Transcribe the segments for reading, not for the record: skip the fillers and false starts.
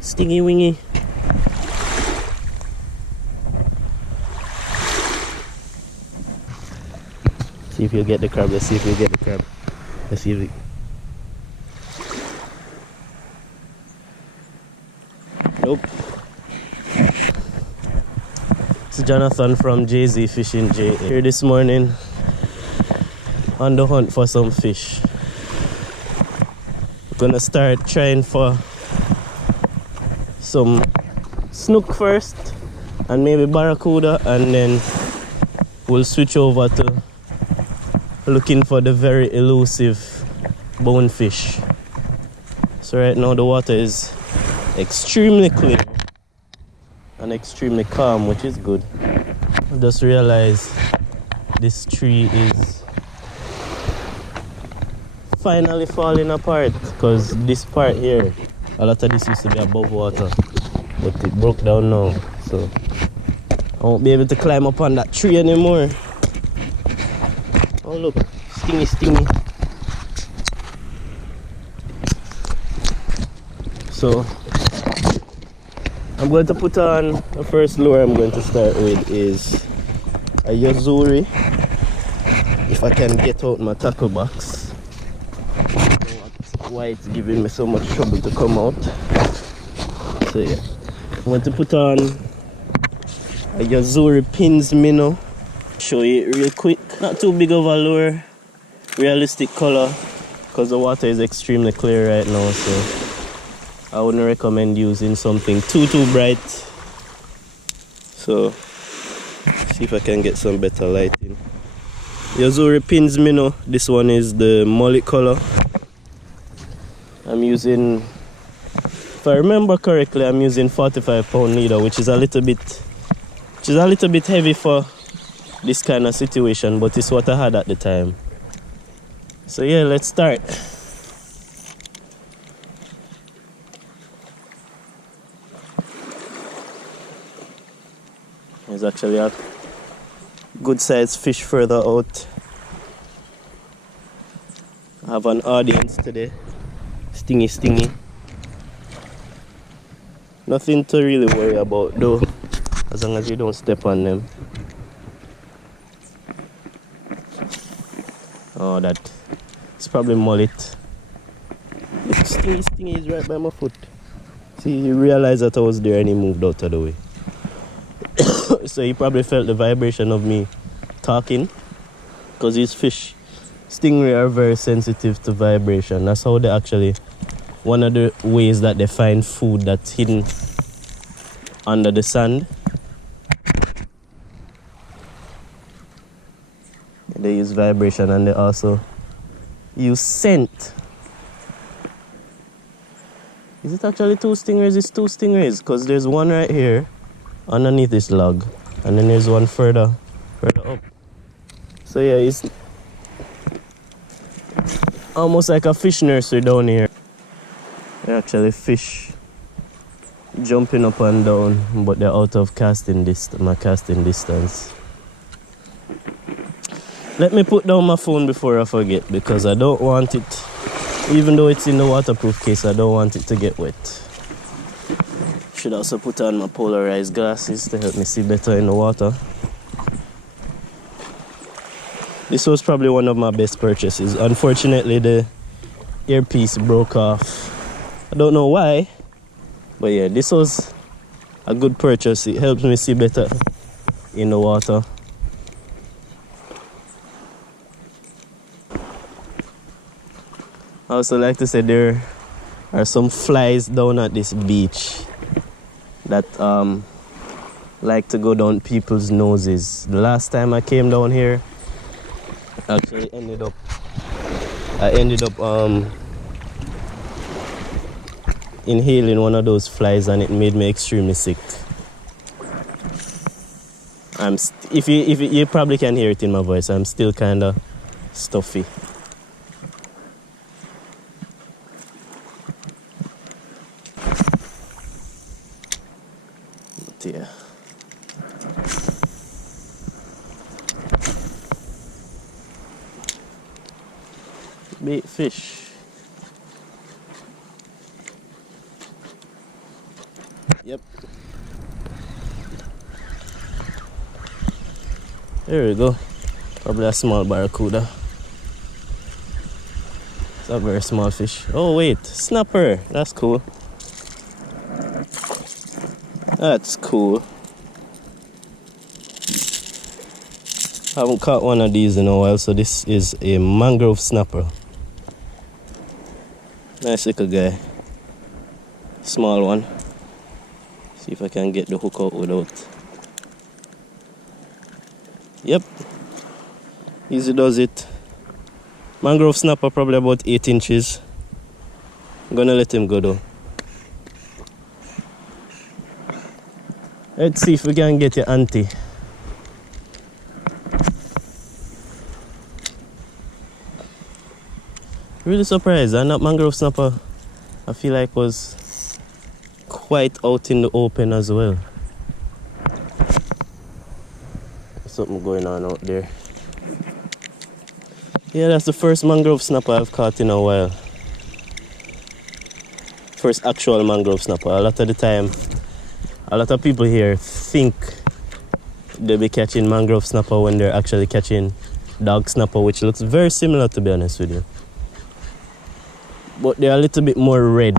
Stingy wingy. See if you get the crab. Let's see if you get the crab. Let's see if it... Nope. It's Jonathan from JZ Fishing JA. Here this morning on the hunt for some fish. We're gonna start trying for some snook first and maybe barracuda, and then we'll switch over to looking for the very elusive bonefish. So right now the water is extremely clear and extremely calm, which is good. I just realized this tree is finally falling apart, because this part here, a lot of this used to be above water, but it broke down now, so I won't be able to climb up on that tree anymore. Oh look, stingy, stingy. So I'm going to put on the first lure. I'm going to start with is a Yazuri, if I can get out my tackle box. I don't know why it's giving me so much trouble to come out. So yeah, I'm going to put on a Yazuri pins minnow. Show you it real quick. Not too big of a lure, realistic color, because the water is extremely clear right now, so I wouldn't recommend using something too bright. So see if I can get some better lighting. Yazuri pins minnow. This one is the mullet color. I'm using, if I remember correctly, I'm using 45-pound leader, which is a little bit heavy for this kind of situation, but it's what I had at the time. So yeah, let's start. There's actually a good sized fish further out. I have an audience today. Stingy, stingy. Nothing to really worry about though, as long as you don't step on them. Oh, it's probably mullet. Stingy, stingy is right by my foot. See, he realized that I was there and he moved out of the way. So he probably felt the vibration of me talking, because these fish, stingray, are very sensitive to vibration. That's how they actually, one of the ways that they find food that's hidden under the sand. They use vibration, and they also use scent. Is it actually two stingrays? It's two stingrays, because there's one right here underneath this log, and then there's one further up. So yeah, it's almost like a fish nursery down here. They're actually fish jumping up and down, but they're out of my casting distance. Let me put down my phone before I forget, because I don't want it, even though it's in the waterproof case, I don't want it to get wet. Should also put on my polarized glasses to help me see better in the water. This was probably one of my best purchases. Unfortunately, the earpiece broke off. I don't know why, but yeah, this was a good purchase. It helps me see better in the water. I also like to say there are some flies down at this beach that like to go down people's noses. The last time I came down here, actually I ended up inhaling one of those flies, and it made me extremely sick. If you probably can hear it in my voice, I'm still kind of stuffy. But yeah. Bait fish. Yep. There we go. Probably a small barracuda. It's a very small fish. Oh wait, snapper. That's cool. That's cool. I haven't caught one of these in a while, so this is a mangrove snapper. Nice little guy. Small one. See if I can get the hook out without. Yep. Easy does it. Mangrove snapper probably about 8 inches. I'm gonna let him go though. Let's see if we can get your auntie. Really surprised, and that mangrove snapper I feel like was quite out in the open as well. There's something going on out there. Yeah, that's the first mangrove snapper I've caught in a while. First actual mangrove snapper. A lot of the time, a lot of people here think they'll be catching mangrove snapper when they're actually catching dog snapper, which looks very similar, to be honest with you. But they're a little bit more red.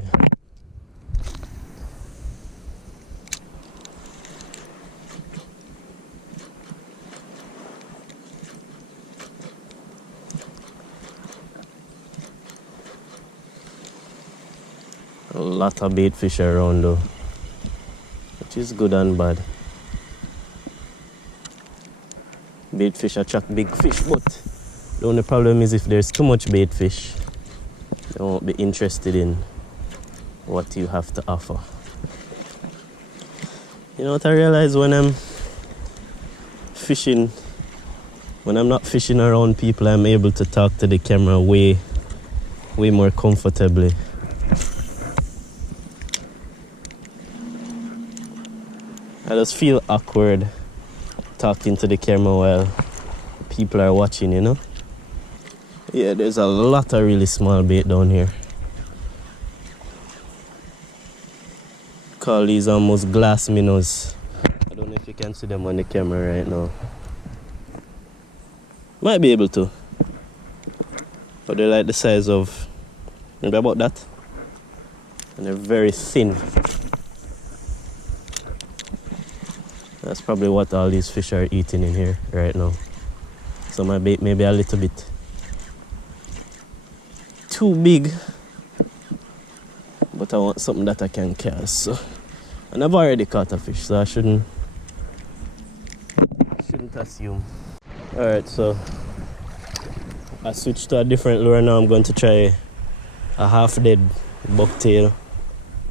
A lot of bait fish around though, which is good and bad. Bait fish attract big fish, but the only problem is if there's too much bait fish, they won't be interested in what you have to offer. You know what I realize when I'm fishing, when I'm not fishing around people, I'm able to talk to the camera way more comfortably. I just feel awkward talking to the camera while people are watching, you know? Yeah, there's a lot of really small bait down here. Call these almost glass minnows. I don't know if you can see them on the camera right now. Might be able to. But they're like the size of, maybe about that. And they're very thin. That's probably what all these fish are eating in here right now. So my bait may be a little bit too big, but I want something that I can cast. So, and I've already caught a fish, so I shouldn't assume. Alright, so I switched to a different lure now. I'm going to try a half-dead bucktail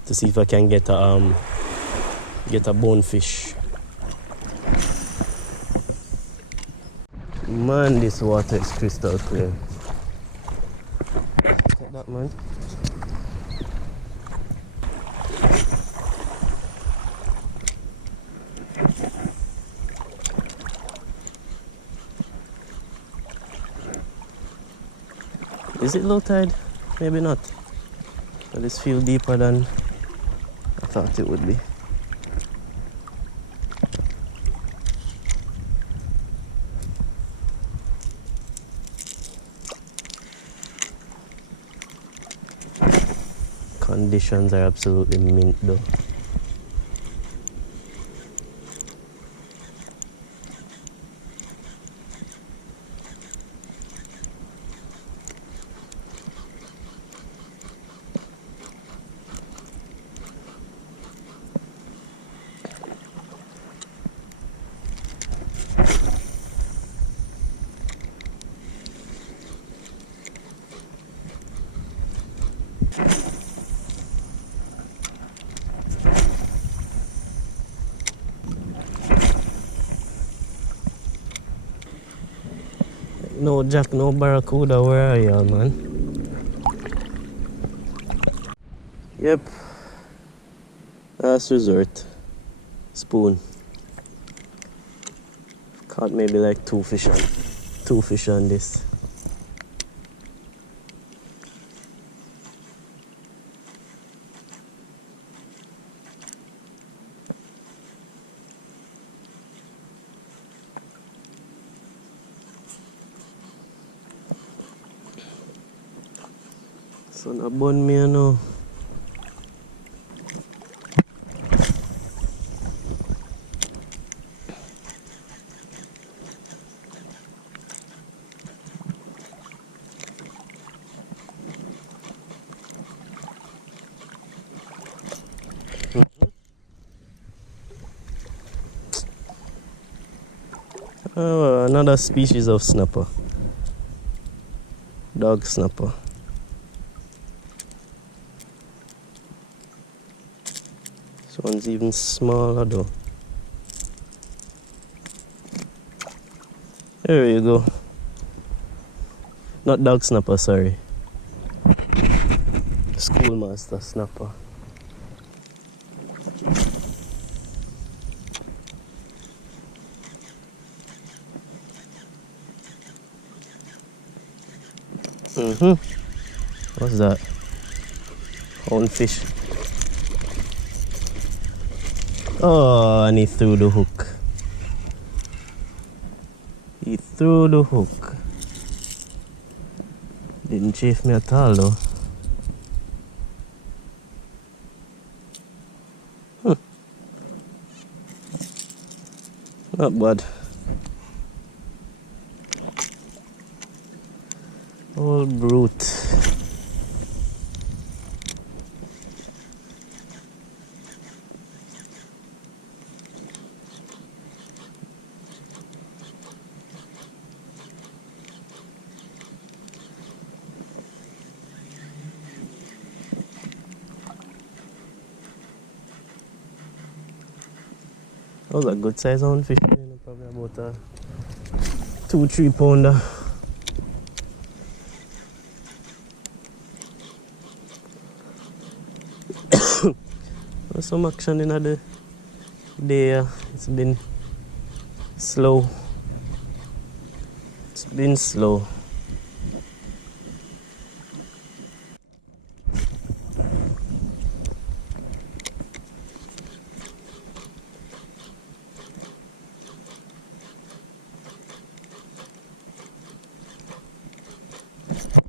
to see if I can get a bonefish. Man, this water is crystal clear. Take that, man. Is it low tide? Maybe not. But this feels deeper than I thought it would be. Conditions are absolutely mint though. No jack, no barracuda, where are y'all, man? Yep. Last resort. Spoon. Caught maybe like two fish on this. Son a bun me now. Oh, another species of snapper. Dog snapper. This one's even smaller though. There you go. Not dog snapper, sorry. Schoolmaster snapper. What's that? Houndfish. Oh, and he threw the hook. He threw the hook. Didn't chafe me at all though. Not bad. Old brute. That was a good size houndfish, probably about a 2-3 pounder. There's some action in the day. It's been slow. It's been slow.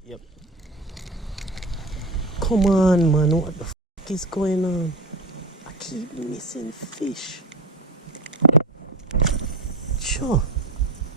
Yep. Come on, man. What the f is going on? I keep missing fish. Sure.